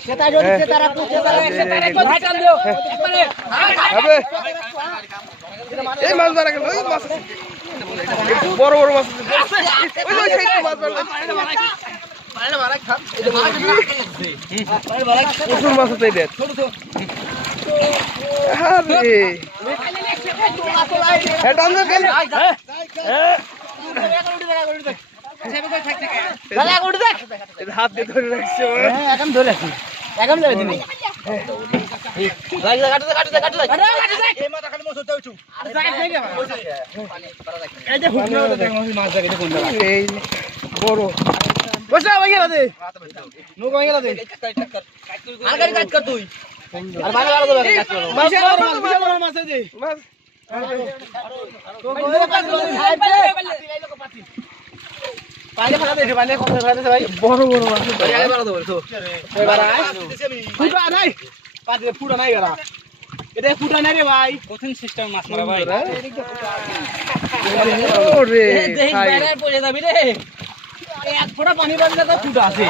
সেটা যদি সেটারা ভাই টান দিও একবারে হবে এই মাছ ধরা গেল ওই মাছ বড় বড় মাছ ওই ওই সাইডে মাছ ধরলাম পাড়ে মারা খাম এই মাছ পাড়ে মারা প্রচুর মাছ আছে এদের আরে এটা টান দে হাত দিয়ে ধরে রাখছে এখন ধরে রাখি এখন ধরে দিবি এই মাথা খালি মোছ হতে হইছু আরে জায়গা খাইলে এই যে হুকনা ওটা দেখ মাছ জায়গা কোন জায়গা এই বড় বসা ভাই গেলা দে নো ভাই গেলা দে আর গাড়ি কাট কর তুই আর ভালো ভালো দেবে কাট কর মাছ মাছ দে মাছ তো পাইলে ফাটা দে পাইলে কত ফাটা দে ভাই বড় বড় মাছ আগে বাড়া দেব তো এবার আয় ফুটা নাই পাতে ফুটা নাই গেলা এটা ফুটা নাই রে ভাই কঠিন সিস্টেম মাছ মারা ভাই ওরে দেখ বাইরে পড়ে যাবি রে এক ফোঁটা পানি বাজলে তো ফুটা আছে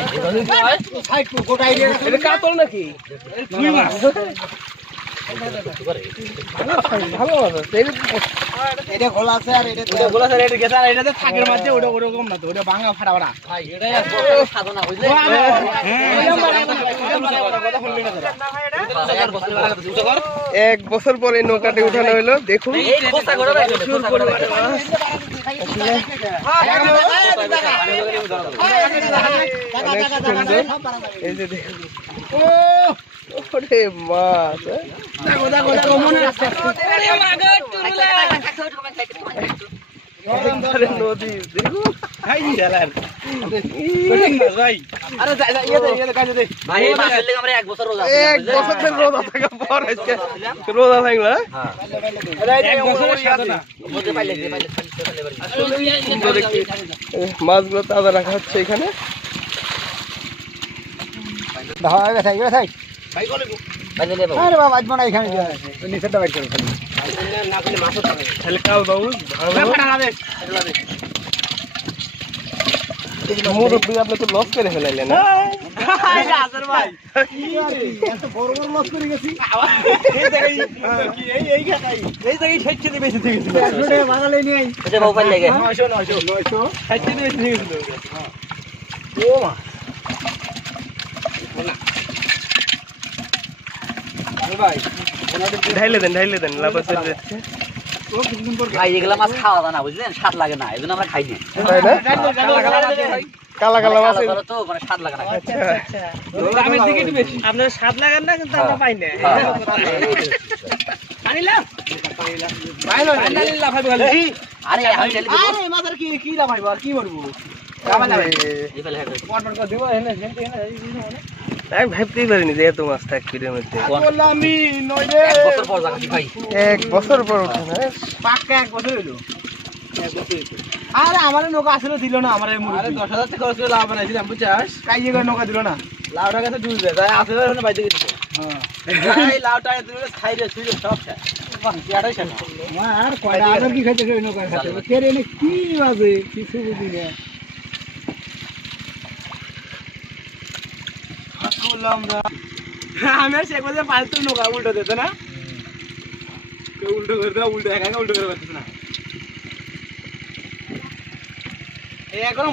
সাইড গোটা এরিয়া এটা কাতল নাকি তুই মাছ ভালো মাছ আছে এটা গোলা আছে আর এটা গোলা আছে এটা গেছে আর এটাতে থাকের মধ্যে ওটা ওরকম না তো ওটা ভাঙা ফাটা ফাটা ভাই এটাই সাধনা বুঝলে এক বছর পরে নৌকাতে উঠানো হলো দেখুন এই যে দেখুন ওরে মাছ নদী দেখুন এক বছর রোজা থাকা পর আজকে রোজা থাকলো মাছগুলো তাজা রাখা হচ্ছে এখানে মুরব্বী আপনি তো লস করে ফেলাইলেন না ঢাইলে দেন লাভ চলে যাচ্ছে ভাই এগুলা মাছ খাওয়া যায় না বুঝলেন স্বাদ লাগে না এজন্য আমরা খাই না কালা কালা মাছ তো মানে স্বাদ লাগে না দামের দিকে একটু বেশি আপনার স্বাদ লাগান না কিন্তু আমরা পাই না পানি লাভ আরে আরে মাছের কি লাভ হইব আর কি করব আমি ভাবতেই পারিনি যে এত মাছ থাকবে মধ্যে এক বছর পর উঠে পাক্কা এক বছর হইলো আরে আমার নৌকা আসলে দিল না আমার আরে 10,000 টাকা খরচ করে লাভ বানাইছিলাম বুঝছস কাইয়ে করে নৌকা দিল না লাউটা কাছে ডুববে তাই আসলে ওখানে বাইতে গেছে হ্যাঁ এই লাউটা তুমি খাইরে ছুইরে সব শেষ বাহ ইয়াটাই শেষ আর কয়টা আদর কি খাইতে কই নৌকা খাইতে কেরে নে কি বাজে কিছু বুঝি না আমার শেখ বাজে পাঁচটা নৌকা উল্টো দিত না উল্টো করে দাও উল্টো একা উল্টো করে পারতেছ না এই এখন